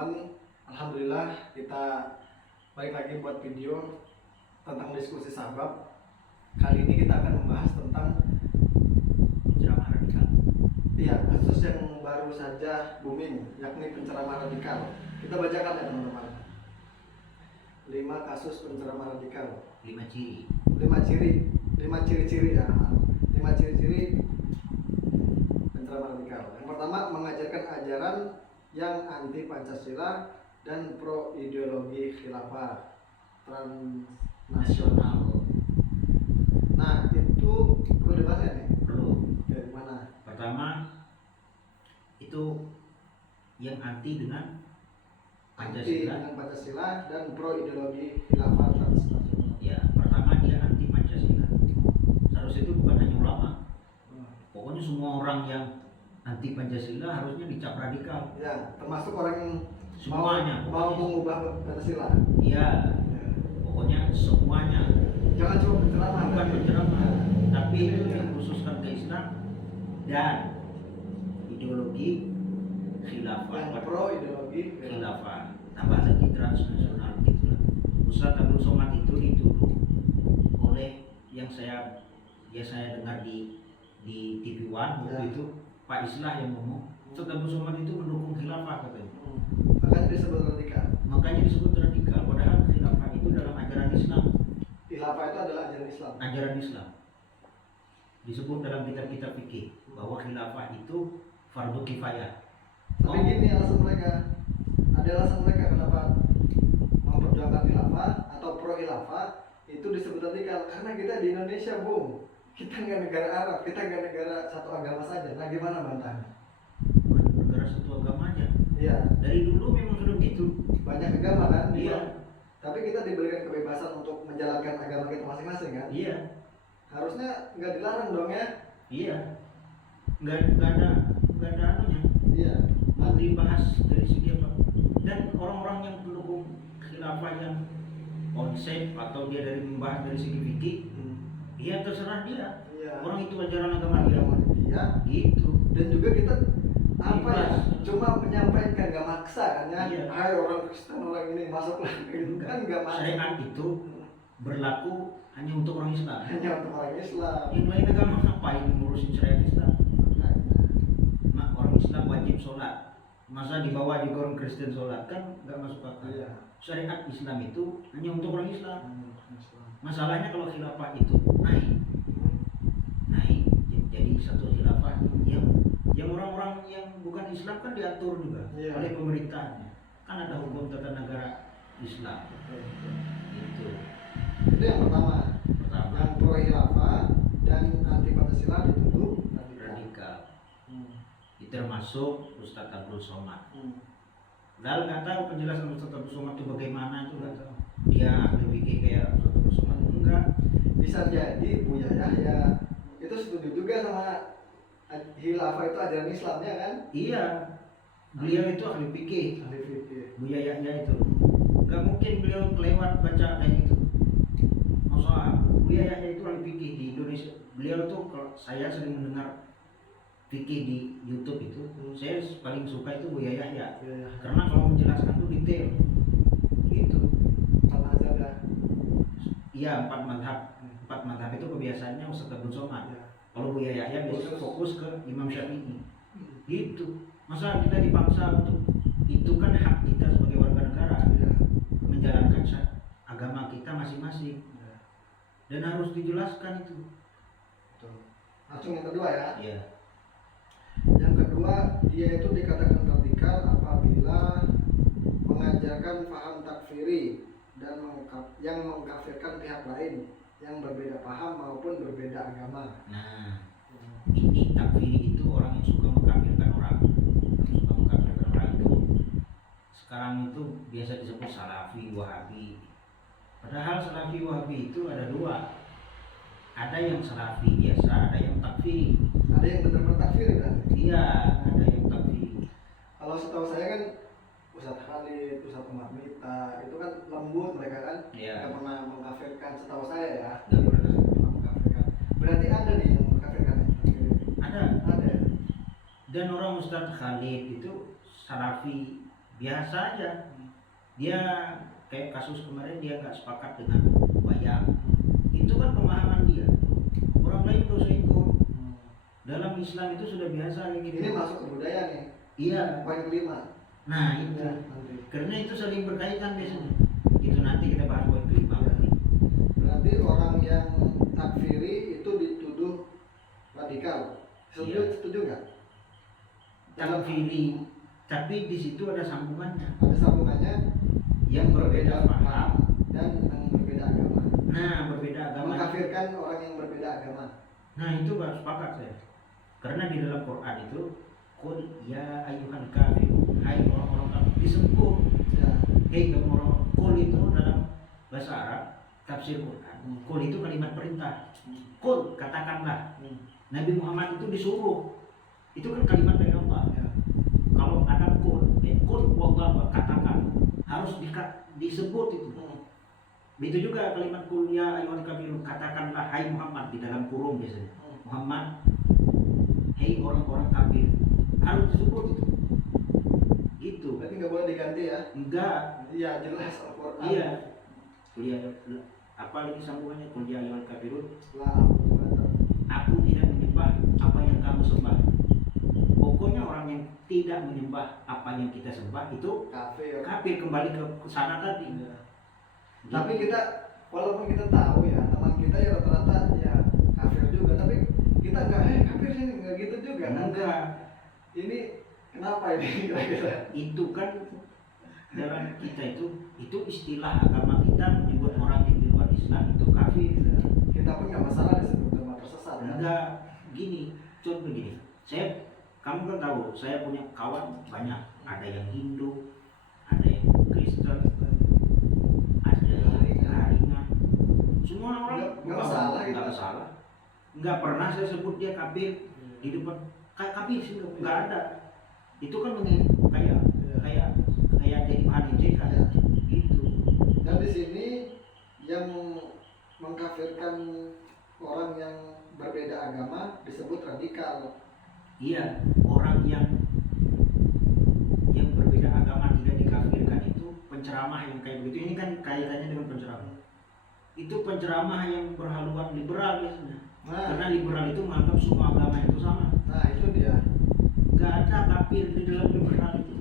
teman-teman, alhamdulillah kita balik lagi buat video tentang diskusi sahabat. Kali ini kita akan membahas tentang penceramah radikal. Iya, kasus yang baru saja booming, yakni penceramah radikal. Kita bacakan ya teman-teman. 5 kasus penceramah radikal. 5 ciri. 5 ciri-ciri ya. 5 ciri-ciri penceramah radikal. Yang pertama, mengajarkan ajaran yang anti Pancasila dan pro ideologi khilafah transnasional. Nah, itu perlu dibahas ya nih? Perlu. Dari mana? Pertama, itu yang anti dengan Anti Pancasila. dengan Pancasila dan pro ideologi khilafah transnasional. Ya, pertama dia anti Pancasila. Seharusnya itu bukan hanya ulama. Pokoknya semua orang yang anti Pancasila harusnya dicap radikal. Ya, termasuk orang yang Semuanya. mau mengubah Pancasila. Iya, Ya. pokoknya semuanya. Jangan cuma penceramah. Bukan berarti. penceramah, tapi itu Ya. dikhususkan ke Islam dan ideologi khilafah. Yang pro ideologi Khilafah, tambah lagi transnasional gitulah. Ustadz Abdul Somad itu dituduh oleh yang saya dengar di TV One waktu Ya. itu Pak Islah yang ngomong, Ustadz Abdul Somad itu mendukung khilafah katanya. Makanya disebut radikal. Makanya disebut radikal, padahal khilafah itu dalam ajaran Islam. Khilafah itu adalah ajaran Islam. Ajaran Islam disebut dalam kitab-kitab fikih bahwa khilafah itu fardu kifayah. Tapi gini alasan mereka. Ada alasan mereka kenapa memperjuangkan khilafah atau pro khilafah itu disebut radikal karena kita di Indonesia, Bung. Kita nggak negara Arab, kita nggak negara satu agama saja. Nah, gimana bantahnya? Bukan negara satu agama aja. Iya, Dari dulu memang sudah begitu. banyak agama kan? Iya. Tapi kita diberikan kebebasan untuk menjalankan agama kita masing-masing kan? Iya. Harusnya nggak dilarang dong ya? Iya, nggak ada anunya, Iya. nggak dibahas dari segi apa. Dan orang-orang yang pendukung khilafah yang konsep atau dia dari membahas dari segi fikih, dia terserah dia. Iya. Orang itu ajaran agama dia, Agama dia. gitu. Dan juga kita apa ya? Bebas. Cuma menyampaikan, nggak maksa kan ya? Iya. Hai orang Kristen orang ini masuklah gitu kan nggak maksa. Syariat itu berlaku hanya untuk orang Islam. Hanya untuk orang Islam. Yang lain agama ngapain ngurusin syariat Islam? Nah, orang Islam wajib sholat. Masa di bawah juga orang Kristen sholat, kan nggak masuk akal. Iya. Syariat Islam itu hanya untuk orang Islam. Islam. Masalahnya kalau khilafah itu naik jadi satu khilafah yang orang-orang yang bukan Islam kan diatur juga Iya. oleh pemerintahnya. Kan ada hukum tata negara Islam. Itu Itu yang pertama. pertama, Yang pro khilafah dan anti Pancasila dituduh radikal. radikal. Itu termasuk Ustadz Abdul Somad. Hmm. Lalu nggak tahu penjelasan Ustadz Abdul Somad itu bagaimana, itu nggak tahu. Dia ahli fikih kayak Ustadz Abdul Somad enggak? Bisa jadi Buya Yahya itu setuju juga sama khilafah itu ajaran Islamnya kan? Iya, beliau itu ahli fikih. Ahli fikih. Buya Yahya itu nggak mungkin beliau kelewat baca kayak gitu. Masa Buya Yahya itu ahli fikih di Indonesia. Beliau tuh, kalau saya sering mendengar fikih di YouTube itu, saya paling suka itu Buya Yahya. Iya. Karena kalau menjelaskan tuh detail gitu. Al-Azhar ya. Iya, empat madhab itu kebiasaannya Ustadz Abdul Somad. Iya. Kalau Buya Yahya biasanya Khusus. fokus ke Imam Syafi'i. Gitu. Masa kita dipaksa untuk, itu kan hak kita sebagai warga negara Iya. menjalankan agama kita masing-masing, Iya. dan harus dijelaskan itu. Betul. Langsung yang kedua ya. Iya. Yang kedua, dia itu dikatakan radikal apabila mengajarkan paham takfiri dan yang mengkafirkan pihak lain yang berbeda paham maupun berbeda agama. Nah, ini takfiri itu orang yang suka mengkafirkan orang. Yang suka mengkafirkan orang itu sekarang itu biasa disebut salafi, wahabi. Padahal salafi, wahabi itu ada dua. Ada yang salafi biasa, ada yang takfiri. Ada yang benar-benar takfiri kan? Iya, ada yang takfiri. Kalau setahu saya kan Ustadz Khalid, Ustadz Umar Mita itu kan lembut mereka kan, Iya. nggak pernah mengkafirkan setahu saya ya. Nggak pernah. Mengkafirkan. Berarti ada nih yang mengkafirkan. Ada. Ada. Dan orang Ustadz Khalid itu salafi biasa aja. Dia kayak kasus kemarin dia nggak sepakat dengan wayang, itu kan pemahaman dia, orang lain dosa ikut. Dalam Islam itu sudah biasa kayak gitu. Ini masuk ke budaya nih. Iya. Poin kelima. Nah itu Ya, nanti. karena itu saling berkaitan biasanya. Itu nanti kita bahas poin kelima. Berarti orang yang takfiri itu dituduh radikal. Setuju nggak? Takfiri, tapi di situ ada sambungannya. Ada sambungannya Yang berbeda paham dan yang berbeda agama. Nah, berbeda agama. Mengkafirkan orang yang berbeda agama. Nah, itu gak sepakat saya. Karena di dalam Quran itu qul ya ayyuhal kafirun, hai orang-orang kafir, disebut. Ya. Hei kamu orang, qul itu dalam bahasa Arab tafsir Quran. Qul itu kalimat perintah. Qul, katakanlah. Nabi Muhammad itu disuruh. Itu kan kalimat dari Allah. Ya. Kalau ada qul wallahu katakan, harus disebut itu. Begitu juga kalimat qul ya ayyuhal kafirun, katakanlah hai Muhammad di dalam kurung biasanya. Muhammad, hei orang-orang kafir, harus disebut itu. Gitu. Berarti nggak boleh diganti ya? Enggak. Iya jelas Al-Quran. Iya. Kuliah apa lagi sambungannya? Kuliah ayyuhal kafirun. Aku tidak menyembah apa yang kamu sembah. Pokoknya orang yang tidak menyembah apa yang kita sembah itu Kafir. kafir, kembali ke sana tadi. Ya. Tapi kita walaupun kita tahu ya teman kita ya rata-rata ya kafir juga, tapi kita nggak kafir sih nggak gitu juga. Enggak. Ini kenapa ini kira-kira? Itu kan dalam kita itu istilah agama kita menyebut orang yang di luar Islam itu kafir. Kita pun nggak masalah disebut teman tersesat. Kan? Enggak, gini, contoh gini. Kamu kan tahu, saya punya kawan banyak. Ada yang Hindu, ada yang Kristen, ada yang Haringan. Semua orang nggak masalah gitu. Nggak masalah. Nggak pernah saya sebut dia kafir di depan. Kafir sih nggak ada. Itu kan kayak jadi bahan ejekan. Ya. Gitu. Dan di sini yang mengkafirkan orang yang berbeda agama disebut radikal. Iya, orang yang berbeda agama tidak dikafirkan itu penceramah yang kayak begitu. Ini kan kaitannya dengan penceramah. Itu penceramah yang berhaluan liberal biasanya. Karena liberal itu menganggap semua agama itu sama. Nah itu dia. Gak ada kafir di dalam liberal itu.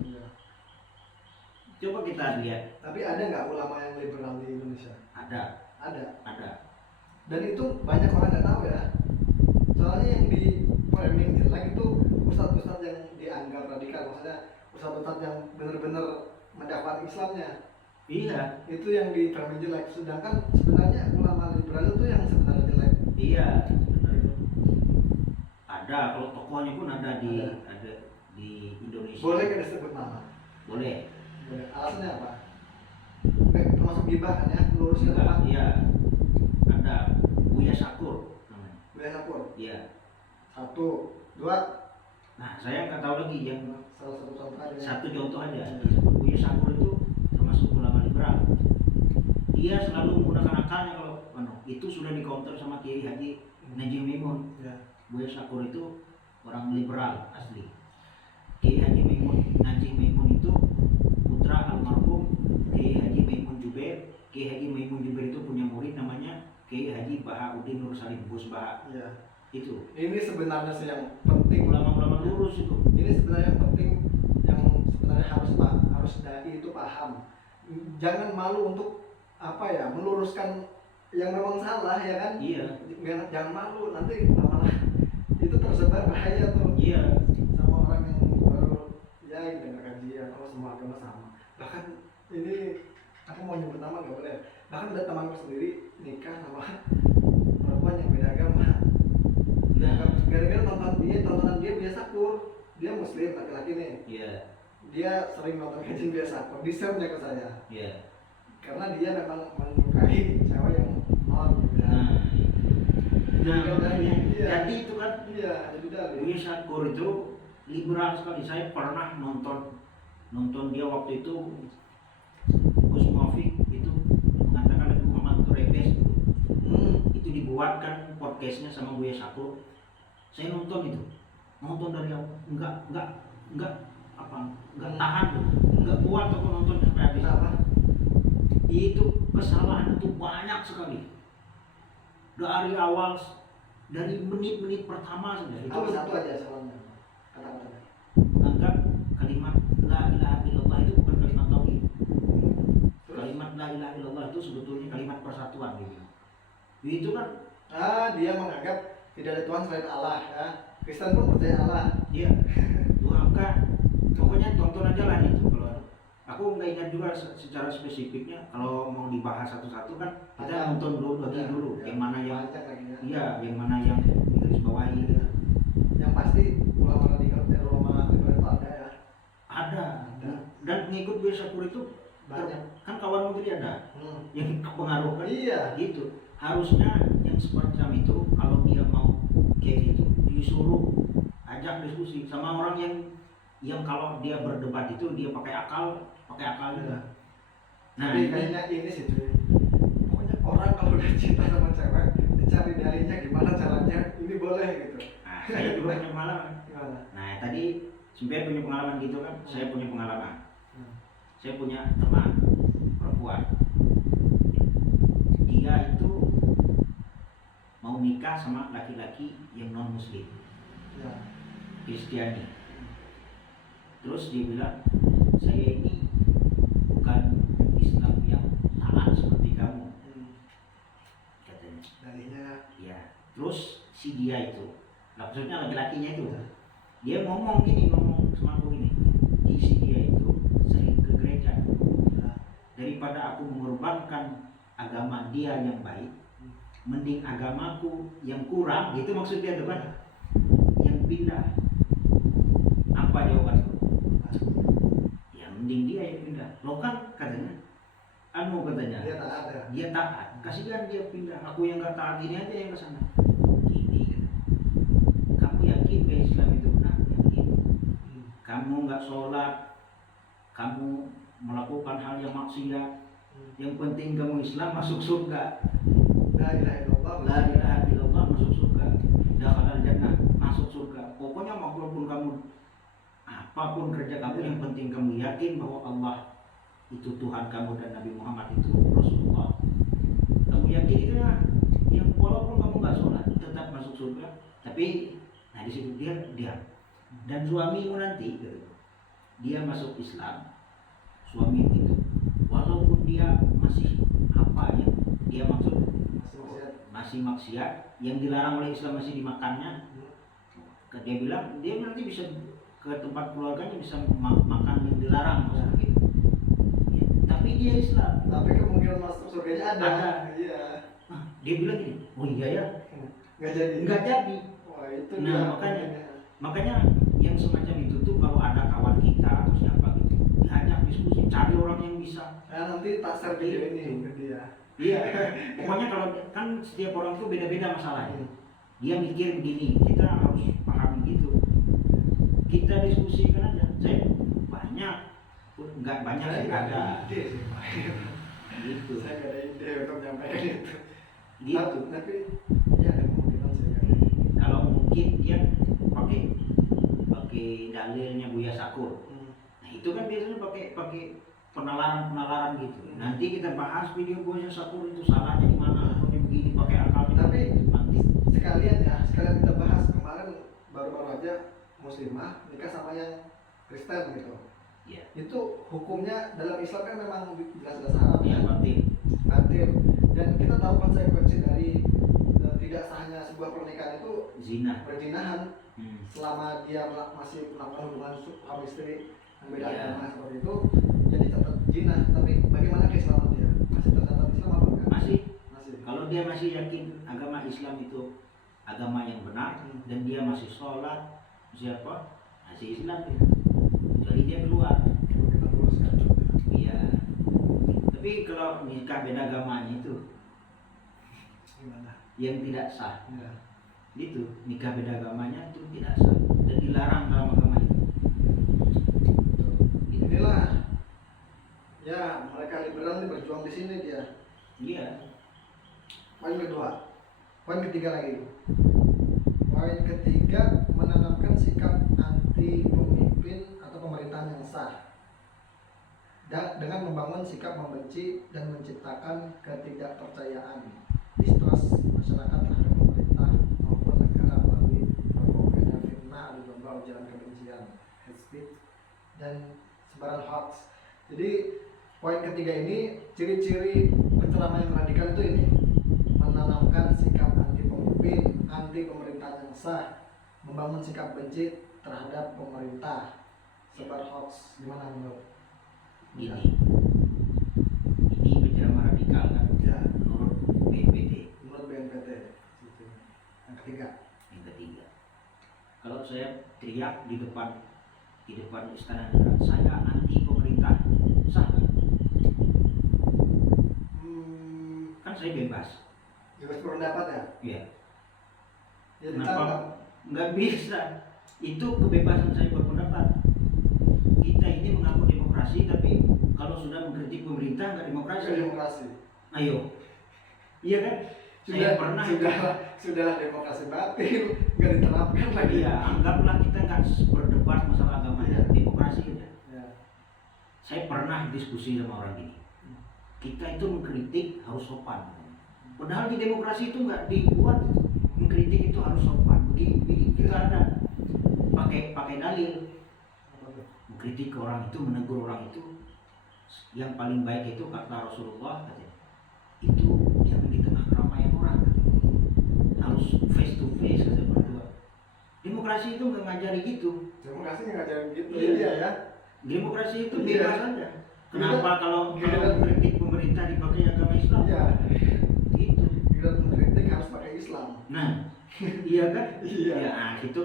Coba kita lihat. Tapi ada nggak ulama yang liberal di Indonesia? Ada. Dan itu banyak orang nggak tahu ya. Soalnya yang di framing jelek itu ustadz-ustadz yang dianggap radikal, maksudnya ustadz-ustadz yang benar-benar mendapat Islamnya. Iya. Itu yang di framing jelek. Sedangkan sebenarnya ulama liberal itu yang sebenarnya jelek. Iya. Ada. Kalau tokohnya pun ada di Indonesia. Boleh nggak disebut nama? Boleh. Alasannya apa? Termasuk gibah kan ya, meluruskan apa? Iya. Ada Buya Syakur namanya. Buya Syakur. Iya. 1, 2. Nah, saya nggak tahu lagi yang Salah satu contoh aja. satu contoh aja. Disebut Buya Syakur itu termasuk ulama liberal. Dia selalu menggunakan akalnya kalau itu sudah di-counter sama Kiai Haji Najim Maimun. Ya. Buya Syakur itu orang liberal asli. Kiai Haji Najim Maimun itu putra almarhum Kiai Haji Maimun Jubair. Kiai Haji Maimun Jubair itu punya murid namanya Kiai Haji Bahauddin Nur Salim Gus Baha. Ya. Itu Ini sebenarnya sih yang penting. ulama-ulama lurus itu. Ini sebenarnya yang penting, yang sebenarnya harus dai itu paham. Jangan malu untuk apa ya, meluruskan yang memang salah ya kan. Iya. Jangan malu, nanti malah itu tersebar bahaya tuh. Iya. Sama orang yang baru ya dengar kajian, oh semua agama sama. Bahkan ini aku mau nyebut nama gak boleh. Bahkan ada temanku sendiri nikah sama perempuan yang beda agama. Nah. Gara-gara tontonan dia Buya Syakur. Dia muslim laki-laki nih. Iya. Dia sering nonton kajian Buya Syakur, di share-nya ke saya. Iya. Karena dia memang menyukai cewek yang non gitu ya. Makanya, Iya. jadi itu kan Iya, jadi dari. Buya Syakur itu liberal sekali. Saya pernah nonton dia waktu itu Gus Muafik itu mengatakan Nabi Muhammad itu rebes. Itu dibuatkan podcastnya sama Buya Syakur. Saya nonton dari awal, enggak tahan, enggak kuat. Itu kesalahan itu banyak sekali. Dari awal, dari menit-menit pertama saja itu Apa satu aja salahnya? Kata-katanya. menganggap kalimat la ilaha illallah itu bukan kalimat tauhid. Terus? Kalimat la ilaha illallah itu sebetulnya kalimat persatuan gitu. Itu kan Dia menganggap tidak ada Tuhan selain Allah ya. Kristen pun percaya Allah. dia Tuhan kan, pokoknya tonton aja lah itu. Kalau aku nggak ingat juga secara spesifiknya, kalau mau dibahas satu-satu kan kita Ada. nonton dulu, Ada. dulu Ya, yang mana yang banyak lagi ya. iya, yang mana yang digaris bawahi gitu. Yang pasti ulama radikal dan ulama liberal itu ada ya. Ada. Ada. Dan ngikut Buya Syakur itu Banyak. kan kawan menteri ada yang pengaruh kan Iya. gitu. Harusnya yang semacam itu kalau dia mau kayak gitu disuruh ajak diskusi sama orang yang kalau dia berdebat itu dia pakai akal juga. Iya. Nah, Tapi ini kayaknya ini sih cuy. Pokoknya orang kalau udah cinta sama cewek, dicari dalihnya gimana caranya, ini boleh gitu. nah, saya juga punya pengalaman. Gimana? Nah, tadi Sumpah punya pengalaman gitu kan, saya punya pengalaman. Hmm. Saya punya teman perempuan. Dia itu mau nikah sama laki-laki yang non muslim, Ya. Kristiani. Terus dia bilang, saya ini bukan Islam yang taat seperti kamu, katanya. Dalihnya Ya. Terus si dia itu, maksudnya laki-lakinya itu, dia ngomong sama aku gini, si dia itu sering ke gereja. ya. Daripada aku mengorbankan agama dia yang baik, mending agamaku yang kurang, gitu maksud dia depan, yang pindah. Apa jawabanku? Ya mending dia yang pindah. Lo kan katanya, katanya, Dia tak ada. dia taat, kasihan dia pindah. Aku yang gak taat ini aja yang kesana. Gini gitu. Kamu yakin ke Islam itu benar? Yakin. Kamu nggak sholat, kamu melakukan hal yang maksiat, yang penting kamu Islam masuk surga. La ilaha illallah. La ilaha illallah masuk surga. Dakhalal jannah masuk surga. Pokoknya walaupun kamu apapun kerja kamu, yang penting kamu yakin bahwa Allah itu Tuhan kamu dan Nabi Muhammad itu Rasulullah. Kamu yakin itu ya, yang walaupun kamu nggak sholat tetap masuk surga. Tapi nah di situ dia diam. Dan suamimu nanti gitu, dia masuk Islam, suamimu itu walaupun dia masih apa ya, dia maksud masih maksiat, yang dilarang oleh Islam masih dimakannya, dia bilang dia nanti bisa ke tempat keluarganya bisa makan yang dilarang gitu. Ya, tapi dia Islam. Tapi kemungkinan masuk surganya ada. Ada. Iya. Nah, dia bilang gini, oh iya ya, Nggak jadi. nggak jadi. Wah itu Nah, dia. makanya yang semacam itu tuh kalau ada kawan kita atau siapa gitu, diajak diskusi, cari orang yang bisa. Nah, nanti tak share video ini ke dia. Iya, pokoknya kalau kan setiap orang tuh beda-beda masalahnya. Dia mikir begini, kita harus pahami gitu. Kita diskusikan aja. Saya banyak, nggak banyak Saya sih nggak ada. ide sih Pak. Gitu. Saya nggak ada ide untuk menyampaikan itu. Gitu. Tapi ya ada kemungkinan saya. Kalau mungkin dia pakai dalilnya Buya Syakur. Nah itu kan biasanya pakai penalaran gitu. Nanti kita bahas video Buya Syakur itu salahnya di mana, begini pakai akal. Tapi nanti sekalian kita bahas kemarin baru-baru aja muslimah nikah sama yang Kristen gitu. ya, Itu hukumnya dalam Islam kan memang jelas-jelas haram ya batin. batil. Dan kita tahu konsekuensi dari tidak sahnya sebuah pernikahan itu Zina. perzinahan Hmm. selama dia masih melakukan hubungan suami istri yang beda Iya. agama seperti itu, jadi catat zina. Tapi bagaimana keislaman dia? Masih tercatat Islam apa enggak? Masih. Masih. Kalau dia masih yakin agama Islam itu agama yang benar dan dia masih sholat, siapa? Masih Islam dia. Jadi dia keluar. Kita luruskan. Iya. Tapi kalau nikah beda agamanya itu Gimana? yang tidak sah. Ya. Gitu, nikah beda agamanya itu tidak sah dan dilarang dalam agama itu. Inilah ya mereka liberal ini berjuang di sini dia. Iya. Poin kedua, poin ketiga lagi. Poin ketiga, menanamkan sikap anti pemimpin atau pemerintahan yang sah. dengan membangun sikap membenci dan menciptakan ketidakpercayaan, distrust masyarakat terhadap pemerintah maupun negara melalui propaganda, fitnah, adu domba, ujaran kebencian, hate speech, dan sebaran hoax. Jadi poin ketiga ini, ciri-ciri penceramah yang radikal itu ini: menanamkan sikap anti pemimpin, anti pemerintahan yang sah, membangun sikap benci terhadap pemerintah, sebar hoax. Gimana menurut? Ini penceramah radikal kan Ya, menurut BNPT. menurut BNPT. Gitu. Yang ketiga. Yang ketiga, kalau saya teriak di depan istana negara, saya anti pemerintah, sah kan? Kan saya bebas. Bebas berpendapat ya? Iya. Ya Kenapa? ditangkap. Nggak bisa. Itu kebebasan saya berpendapat. Kita ini mengaku demokrasi, tapi kalau sudah mengkritik pemerintah nggak demokrasi. Bukan demokrasi. Ayo. Iya kan? Saya pernah sudah demokrasi batil, nggak diterapkan lagi. Iya, anggaplah kita nggak berdebat masalah agama, Iya. demokrasi aja. Ya. Saya pernah diskusi sama orang gini. Kita itu mengkritik harus sopan. Padahal di demokrasi itu nggak dibuat itu. Mengkritik itu harus sopan. Begini kita ada pakai dalil. Apa tuh? Mengkritik orang itu, menegur orang itu, yang paling baik itu kata Rasulullah, katanya, itu jangan di tengah keramaian orang, katanya. Harus face to face, kata berdua. Demokrasi itu nggak ngajari gitu. Demokrasi nggak ngajarin gitu. Iya. Iya ya. Demokrasi itu Iya. bebas saja. Kenapa kalau Giliran- mengkritik pemerintah dipakai agama Islam? Iya. Gitu. Bila mengkritik harus pakai Islam. Nah, iya kan? Iya. Ya, itu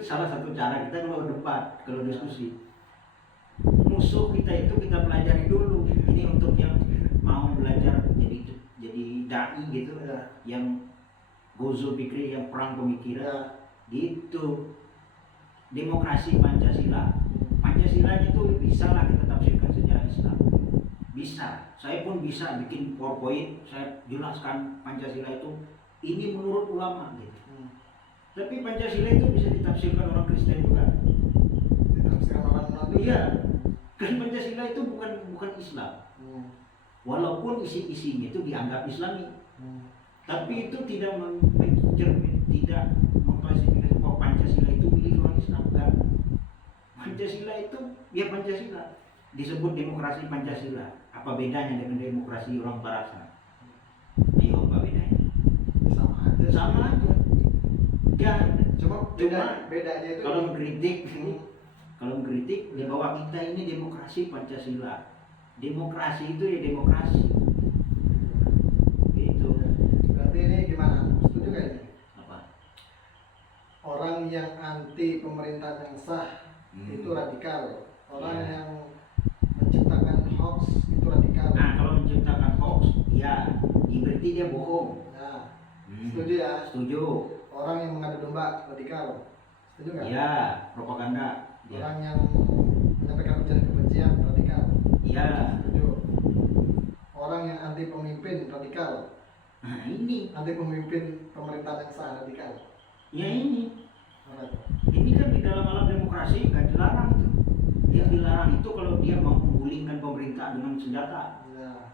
salah satu cara kita kalau debat, kalau diskusi. Musuh kita itu kita pelajari dulu. Ini untuk yang mau belajar jadi dai gitu, Ya. yang gozo pikir, yang perang pemikiran, Ya. gitu. Demokrasi Pancasila. Pancasilanya itu bisa lah kita tafsirkan secara Islam. Bisa. Saya pun bisa bikin PowerPoint, saya jelaskan Pancasila itu ini menurut ulama gitu. Tapi Pancasila itu bisa ditafsirkan orang Kristen juga. Ditafsirkan orang Melayu. Iya. Kan Pancasila itu bukan Islam. Walaupun isi-isinya itu dianggap Islami. Tapi itu tidak tidak mengklasifikasi bahwa Pancasila itu milik orang Islam, kan? Pancasila itu ya Pancasila, disebut demokrasi Pancasila. Apa bedanya dengan demokrasi orang barat sana? Ayo, apa bedanya? Sama aja. Sama aja. Ya, Cuma bedanya itu kalau mengkritik di bawah kita ini demokrasi Pancasila. Demokrasi itu ya demokrasi. Gitu. Berarti ini gimana? Setuju gak ini? Apa? Orang yang anti pemerintahan yang sah itu radikal. Orang Iya. yang menciptakan hoax itu radikal. Nah, kalau menciptakan hoax, ya berarti dia bohong. Nah, setuju ya? Setuju. Orang yang mengadu domba radikal. Setuju nggak? Ya, propaganda. Ya. Orang yang menyampaikan ujaran kebencian radikal. Ya. Setuju. Orang yang anti pemimpin radikal. Nah, ini. Anti pemimpin pemerintahan yang sah radikal. Ya ini. Apa itu? Ini kan di dalam alam demokrasi nggak dilarang tuh. Yang dilarang itu kalau dia mau menggulingkan pemerintah dengan senjata. Nah,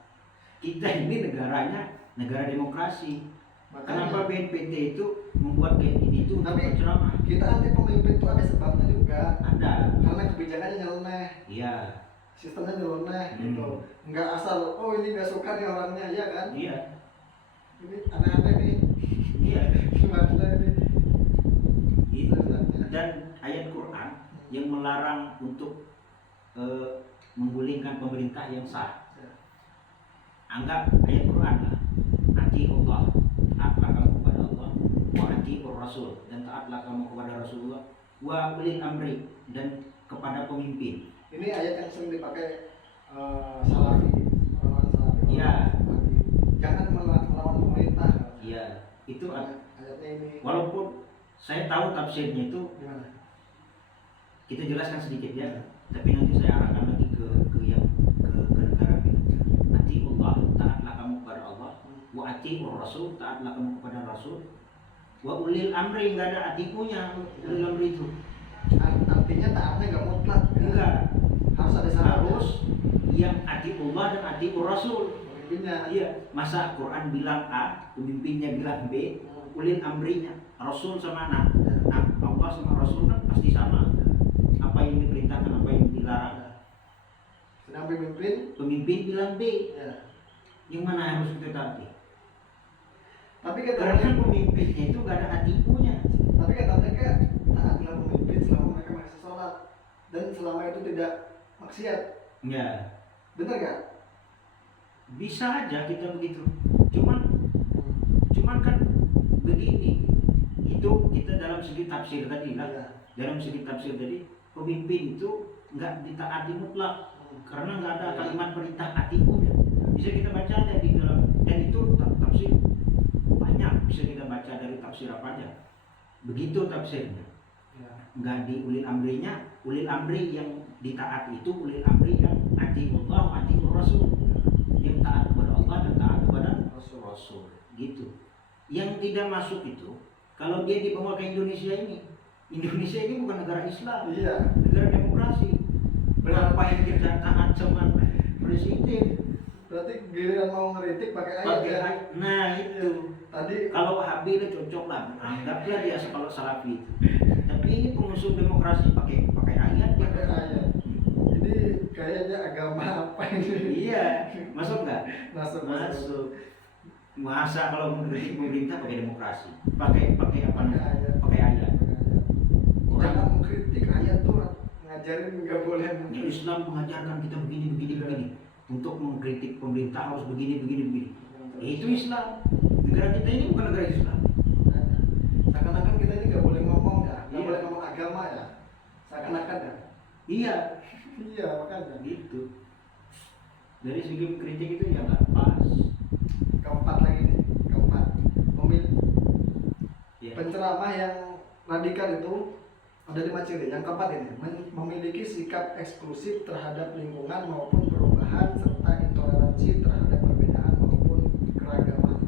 Kita ini negaranya negara demokrasi. makanya Kenapa BNPT itu membuat kayak gini itu untuk Tapi- penceramah? kita anti pemimpin itu ada sebabnya juga. Ada. Karena kebijakannya nyeleneh, Iya. sistemnya nyeleneh Hmm. gitu. Nggak asal, oh ini nggak suka nih orangnya, ya kan? Iya. Ini aneh-aneh nih. Iya. Gimana ini? Gitu. Sebenarnya. Dan ayat Quran yang melarang untuk menggulingkan pemerintah yang sah. Ya. Anggap ayat Quran lah. Ati Allah, taatlah kamu kepada Allah, wa ati Rasul, dan taatlah kamu kepada Rasulullah, wa ulil amri, dan kepada pemimpin. Ini ayat yang sering dipakai Salafi, orang-orang Salafi. Iya. Jangan melawan pemerintah. Iya, itu Ayatnya ini. walaupun saya tahu tafsirnya itu, Gimana? kita jelaskan sedikit ya, tapi nanti saya arahkan lagi ke negara kita. Ati Allah, taatlah kamu kepada Allah, wa ati Rasul, taatlah kamu kepada Rasul, wa ulil amri, nggak ada atipunya ulil amri itu. Artinya taatnya nggak mutlak. Ya? Enggak, Harus ada syarat. harus yang atiullah dan atiur rasul. Pemimpinnya. Iya, masa Quran bilang A, pemimpinnya bilang B, ulil amrinya, Rasul sama Allah sama Rasul kan pasti sama. Apa yang diperintahkan, apa yang dilarang. Sedang Pemimpin bilang B, ya. yang mana harus kita taati? Tapi kata Karena pemimpinnya itu gak ada atiunya. Tapi kata mereka taatlah pemimpin selama mereka masih sholat dan selama itu tidak maksiat. Ya, Benar gak? bisa aja kita begitu. Cuman kan begini, itu kita dalam segi tafsir tadi lah. Ya. Dalam segi tafsir tadi, pemimpin itu nggak ditaati mutlak karena nggak ada kalimat perintah atiku ya. Bisa kita baca aja di dalam, dan itu tafsir banyak bisa kita baca dari tafsir apa aja. Begitu tafsirnya. Ya. Nggak di ulil amrinya, ulil amri yang ditaati itu ulil amri yang atiullah, atiur rasul, yang taat kepada Allah dan taat kepada Rasul. Gitu. Yang tidak masuk itu kalau dia dibawa ke Indonesia ini bukan negara Islam, Iya. negara demokrasi. Berapa yang kita taat sama presiden? Berarti giliran mau ngeritik pakai ayat ya. Nah itu. Tadi Kalau Habib itu cocok lah, anggaplah dia kalau salafi. Tapi ini pengusung demokrasi pakai ayat dia. pakai ayat. Ini kayaknya agama apa ini? Iya, masuk nggak? Masuk. Masa kalau mengkritik pemerintah pakai demokrasi, pakai apa? Pakai ayat. Pakai ayat. Jangan mengkritik ayat tuh ngajarin nggak boleh Ya, mengkritik. Islam mengajarkan kita begini. Untuk mengkritik pemerintah harus begini. Itu Islam. Negara kita ini bukan negara Islam. Seakan-akan kita ini nggak boleh ngomong ya, nggak Iya. boleh ngomong agama ya. Seakan-akan ya. Iya, Iya makanya. gitu. Dari segi kritik itu ya nggak pas. Keempat lagi nih, Ya. penceramah yang radikal itu ada 5 ciri. Yang keempat ini memiliki sikap eksklusif terhadap lingkungan maupun perubahan serta intoleransi terhadap perbedaan maupun keragaman.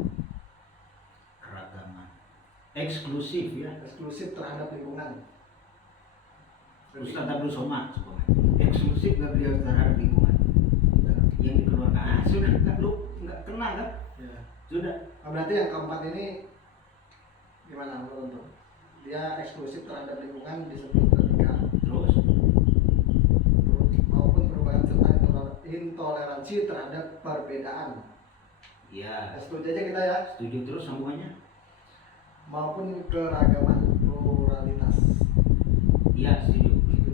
Eksklusif ya. Eksklusif terhadap lingkungan. Ustaz Abdul Somad eksklusif nggak beliau terhadap lingkungan yang dikeluarkan. Sudah nggak kena kan? Ya. Sudah. Nah, berarti yang keempat ini gimana menurut? Dia eksklusif terhadap lingkungan disebut radikal. Terus Maupun perubahan serta intoleransi terhadap perbedaan. ya Setuju aja kita ya. setuju terus sambungannya. Maupun keragaman, pluralitas. Iya setuju. Setuju.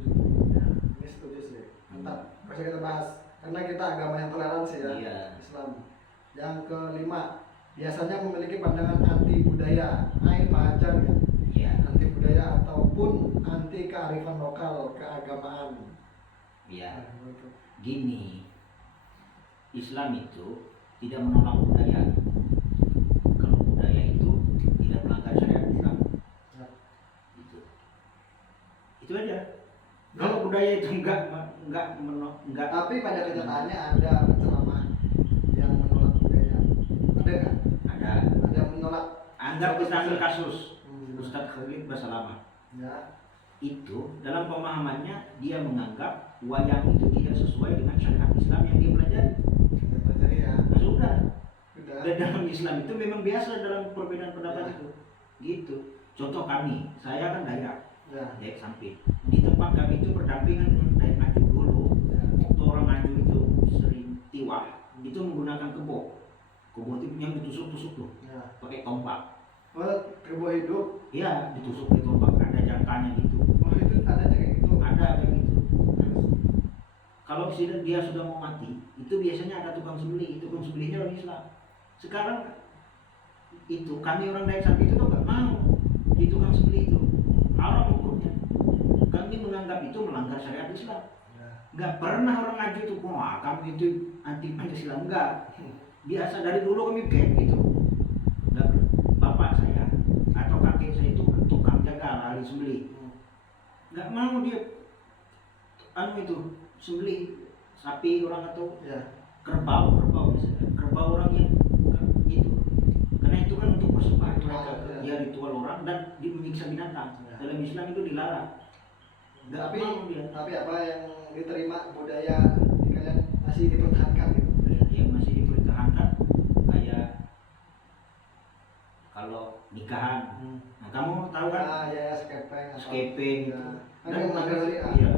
Ya, ini setuju sih. Mantap. Bisa kita bahas karena kita agama yang toleransi ya. Iya. Islam. Yang kelima, biasanya memiliki pandangan anti budaya. Ain pacar ya. Iya. Anti budaya ataupun anti kearifan lokal, keagamaan. Iya. Nah, gitu. Gini, Islam itu tidak menolak budaya. Kalau budaya itu tidak melanggar syariat Islam. Ya. Itu aja. Kalau budaya itu enggak Tapi pada kenyataannya ada penceramah yang menolak budaya. Ada nggak? ada. Ada yang menolak. Anggap kita ambil kasus Hmm. Ustadz Khalid Basalamah. Ya. Itu dalam pemahamannya dia menganggap wayang itu tidak sesuai dengan syariat Islam yang dia pelajari. Kita pelajari ya. Nah, sudah. Sudah. Dan dalam Islam itu memang biasa dalam perbedaan pendapat Ya. itu. Gitu. Contoh kami, saya kan Dayak Ya. Sampit. Di tempat kami itu berdampingan dengan Dayak Ngaju dulu. Ya. Waktu orang Ngaju itu sering tiwah, itu menggunakan kebo. Kebo itu yang ditusuk-tusuk tuh, Ya. pakai tombak. Oh, kebo hidup. Iya, ditusuk pakai tombak, ada jangkanya gitu. Oh, itu adanya kayak gitu. Ada kayak gitu. Kalau dia sudah mau mati, itu biasanya ada tukang sembelih. Tukang sembelihnya orang Islam. Sekarang itu kami orang Dayak Sampit itu nggak mau di tukang sembelih itu. Haram hukumnya. Kami menganggap itu melanggar syariat Islam. Ya. Nggak pernah orang ngaji itu, wah kamu itu anti Pancasila, enggak. Biasa dari dulu kami kayak gitu. Nggak pernah. Bapak saya atau kakek saya itu tukang jaga ahli sembelih. Nggak mau dia itu sembelih sapi orang atau Ya. kerbau misalnya. Kerbau orang yang itu. Karena itu kan untuk persembahan mereka, Ya. dia ritual orang dan menyiksa binatang. Ya. Dalam Islam itu dilarang. Nggak Tapi mau dia. apa yang diterima budaya di kalian masih masih dipertahankan gitu. yang masih dipertahankan kayak kalau nikahan. Nah, kamu tahu kan Ya skepeng atau skeping ya. itu. Kan yang melanggar syariat. Iya.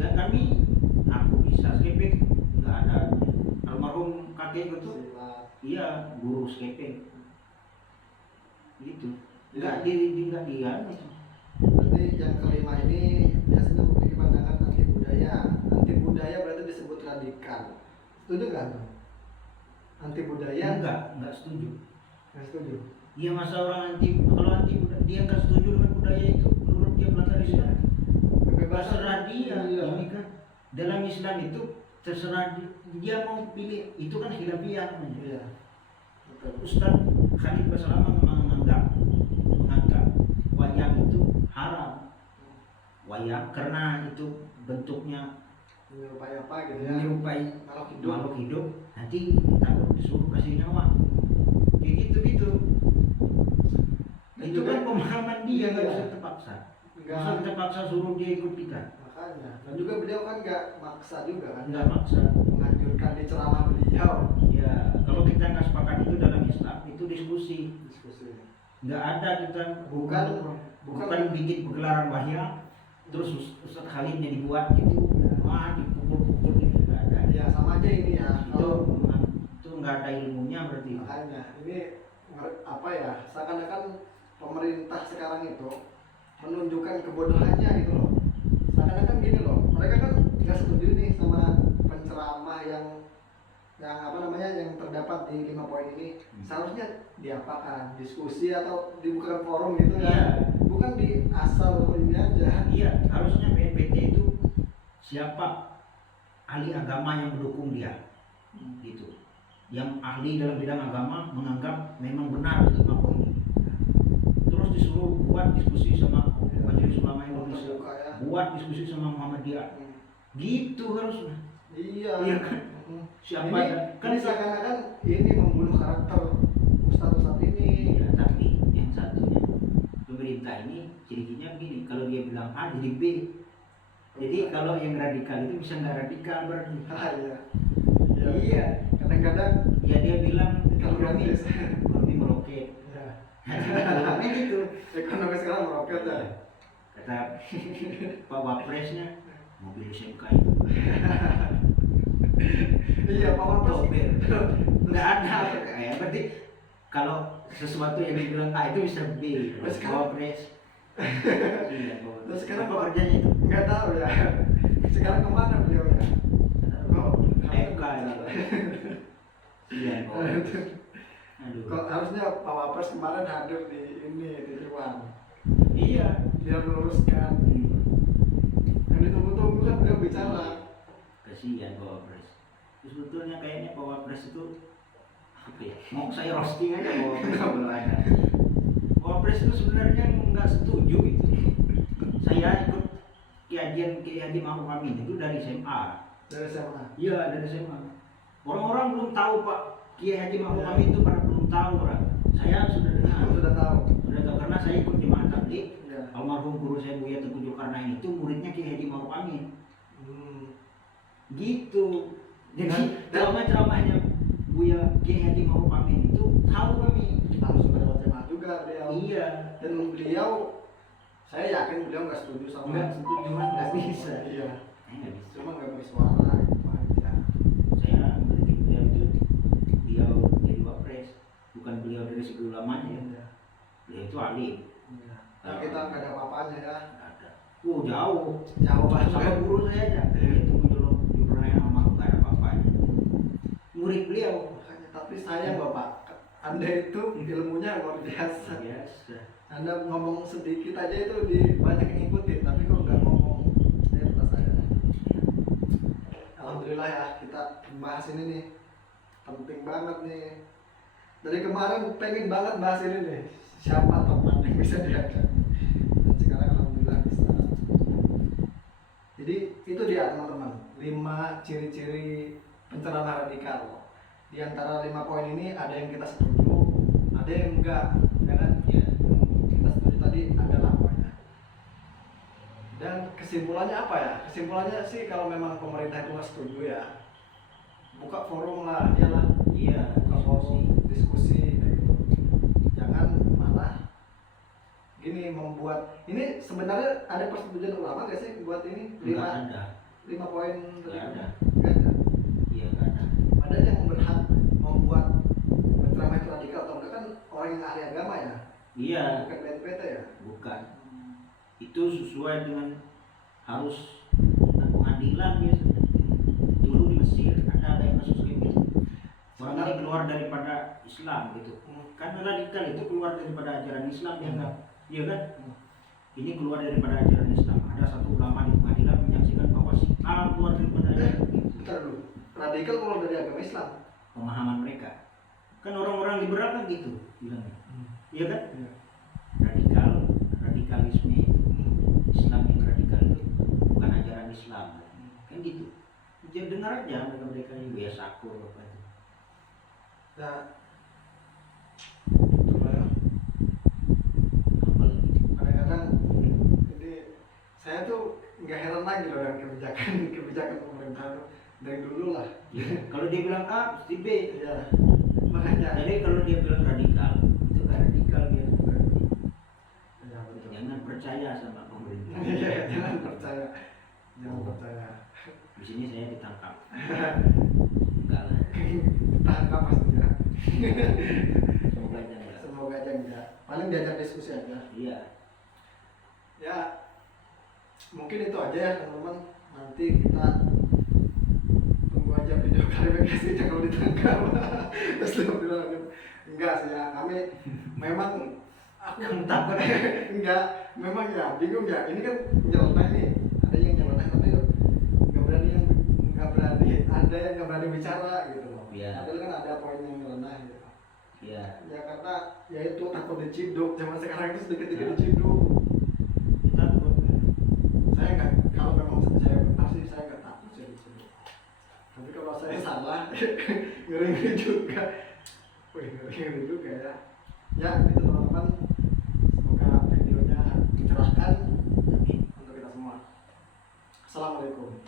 Dan aku bisa skeping, nggak ada. Almarhum kakek itu Silat. iya guru skeping. Gitu. Ya. Nggak dia. Berarti yang kelima ini biasanya memiliki pandangan anti budaya. Anti budaya berarti disebut radikal. Setuju nggak tuh? Anti budaya? Enggak setuju. Nggak setuju. Dia masa orang kalau anti budaya, dia nggak setuju dengan budaya itu, menurut dia melanggar Islam. Terserah dia. Iya. Ini kan dalam Islam itu terserah dia mau pilih, itu kan khilafiyah namanya. Iya. Betul. Ustaz Khalid Basalamah menganggap wayang itu haram. Wayang karena itu bentuknya Menyerupai apa gitu ya? menyerupai Makhluk hidup. makhluk hidup, nanti takut disuruh kasih nyawa. Kayak gitu. Dan Itu juga- kan pemahaman dia, nggak Iya. bisa terpaksa. Nggak. Bisa kita paksa suruh dia ikut kita, Makanya. Dan juga beliau kan nggak maksa juga kan? nggak maksa. Menganjurkan di ceramah beliau. Ya kalau kita nggak sepakat itu dalam Islam itu diskusi. Diskusi. Nggak ada kita Bukan bikin pegelaran wayang terus Ustaz Khalidnya dibuat gitu, wah dipukul-pukul gitu, nggak ada. ya sama aja ini ya. Itu nggak ada ilmunya berarti. Makanya ini apa ya? Seakan-akan pemerintah sekarang itu menunjukkan kebodohannya gitu loh. Seakan-akan gini loh. Mereka kan nggak setuju nih sama penceramah yang apa namanya yang terdapat di 5 poin ini. Seharusnya diapakan? Diskusi atau dibuka forum gitu ya. Iya. Bukan di asal ini aja. Iya, harusnya BNPT itu siapa ahli agama yang mendukung dia, gitu. Yang ahli dalam bidang agama menganggap memang benar 5 poin ini. Terus disuruh buat diskusi sama Majelis Ulama Indonesia, Terbuka ya. buat diskusi sama Muhammadiyah, gitu harusnya. Iya. Iya kan? Siapa Ini, kan ini seakan-akan ini membunuh karakter ustadz-ustadz ini. Ya, tapi yang satunya pemerintah ini ciri-cirinya begini, kalau dia bilang A jadi B. Jadi kalau yang radikal itu bisa nggak radikal berarti. Iya. Iya. Kadang-kadang Ya dia bilang ekonomi. ekonomi meroket. Ya. Nah, gitu. Ekonomi sekarang meroket ya. Kata Pak Wapresnya mobil SMK itu. Iya, Pak Wapres. Tober. Nggak ada. Ya berarti kalau sesuatu yang dibilang A itu bisa B. Terus Pak sekarang- Wapres. Iya, Pak Wapres. Terus sekarang apa kerjanya itu? Nggak tahu ya. Sekarang kemana beliau ya? Oh, MK ini. Iya, Pak Wapres. Aduh. Kok harusnya Pak Wapres kemarin hadir di ini di Iwan. Iya. Dia meluruskan. Yang ditunggu-tunggu kan beliau bicara. Kasihan Pak Wapres. Sebetulnya kayaknya Pak Wapres itu apa ya? Mau saya roasting aja Pak Wapres kalau ada. Pak Wapres itu sebenarnya nggak setuju itu. Saya ikut kajian Kiai Haji Ma'ruf Amin itu dari SMA. Dari SMA. Iya dari SMA. Orang-orang belum tahu Pak Kiai Haji Ma'ruf Amin itu pada belum tahu orang. Saya sudah dengar. Aku sudah tahu. Sudah tahu karena saya ikut jemaah tabligh. Ya. Almarhum guru saya Buya Tengku Zulkarnain itu muridnya Kiai Haji Ma'ruf Amin. Gitu. Jadi ceramah-ceramahnya Buya Kiai Haji Ma'ruf Amin itu tahu kami. Langsung dari jemaah juga beliau. Iya. Dan beliau, saya yakin beliau nggak setuju sama. Nggak setuju, nggak bisa. Iya. Nggak bisa. Cuma nggak bersuara gitu aja. Saya mengkritik beliau itu beliau jadi wapres, bukan beliau dari segi ulamanya ya. Iya. Beliau itu alim. Iya. Nah, kita nggak ada apa-apanya ya. Nggak ada. Jauh. Jauh banget. Sama guru saya aja. Itu Zulkarnain almarhum nggak ada apa-apanya. Murid beliau. Makanya, tapi sayang Bapak, Anda itu ilmunya luar biasa. Biasa. Anda ngomong sedikit aja itu banyak yang ngikutin, tapi kok nggak ngomong. Saya merasa saya. Alhamdulillah ya, kita bahas ini nih. Penting banget nih. Dari kemarin pengen banget bahas ini nih. Siapa teman yang bisa diajak. Dan sekarang alhamdulillah bisa. Jadi itu dia teman-teman, 5 ciri-ciri penceramah radikal. Di antara 5 poin ini ada yang kita setuju, ada yang enggak, ya kan? Ya. Kita setuju tadi adalah poinnya. Dan kesimpulannya apa ya? Kesimpulannya sih kalau memang pemerintah itu nggak setuju ya, forum lah, iyalah. Iya, Buka forum, diskusi kayak gitu. Jangan malah gini membuat ini. Sebenarnya ada persetujuan ulama gak sih buat ini Nggak ada. 5 poin tadi? Nggak ada. Nggak ada. Iya, nggak ada. Padahal yang berhak membuat penceramah itu radikal atau enggak kan orang yang ahli agama ya, Iya, bukan BNPT ya. bukan. Itu sesuai dengan harus dengan pengadilan biasanya. Dulu di Mesir ada yang kasus kayak gitu. Orang ini keluar daripada Islam gitu. Kan radikal itu keluar daripada ajaran Islam ya kan? Iya kan? Ini keluar daripada ajaran Islam. Ada satu ulama di pengadilan menyaksikan bahwa si A keluar daripada ajaran itu. Bentar dulu, radikal keluar dari agama Islam. Pemahaman mereka. Kan orang-orang liberal kan gitu bilangnya. Iya kan? Iya. Radikal, radikalisme itu Islam yang radikal itu bukan ajaran Islam. Kan gitu. Jadi dengar aja mereka yang biasa akur apa itu. Ya, itulah ya. Apa lagi? Kadang-kadang jadi saya tuh nggak heran lagi loh dengan kebijakan pemerintah tuh dari dulu lah. Ya, kalau dia bilang A, pasti B. Iya, makanya. Jadi kalau dia bilang radikal, itu kan radikal dia berarti. Ya, betul. Jangan percaya sama pemerintah. Iya, jangan percaya, jangan percaya. Di sini saya ditangkap. Enggak lah. Tangkap pastinya. Semoga aja enggak. Semoga aja enggak. Paling diajak diskusi aja. Iya. Ya, mungkin itu aja ya teman-teman. Nanti kita tunggu aja video klarifikasinya kalau ditangkap. Terus dia bilang enggak sih ya, kami memang Kamu takut? enggak, memang ya bingung ya. Ini kan nyeleneh nih, ada yang nyeleneh tapi nggak berani ada yang nggak berani bicara gitu loh. Iya. Padahal kan ada poin yang nyeleneh gitu. Iya. Ya karena ya itu takut diciduk, zaman sekarang itu sedikit Ya. diciduk. Takut. Saya nggak, kalau memang saya benar sih saya nggak takut sih diciduk. Tapi kalau saya salah ngeri juga. Wih, ngeri juga ya. Ya itu teman-teman, semoga videonya mencerahkan untuk kita semua. Assalamualaikum.